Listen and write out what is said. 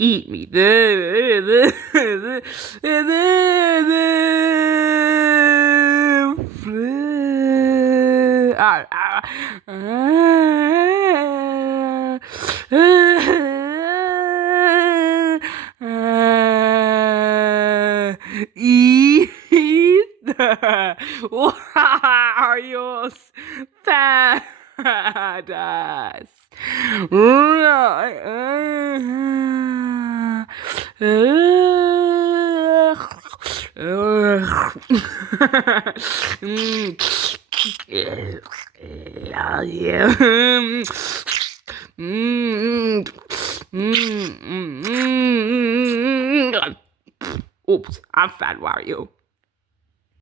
Eat me. Ah, ah, Eat the Warriors Paradise. Oops, I'm Fat Wario.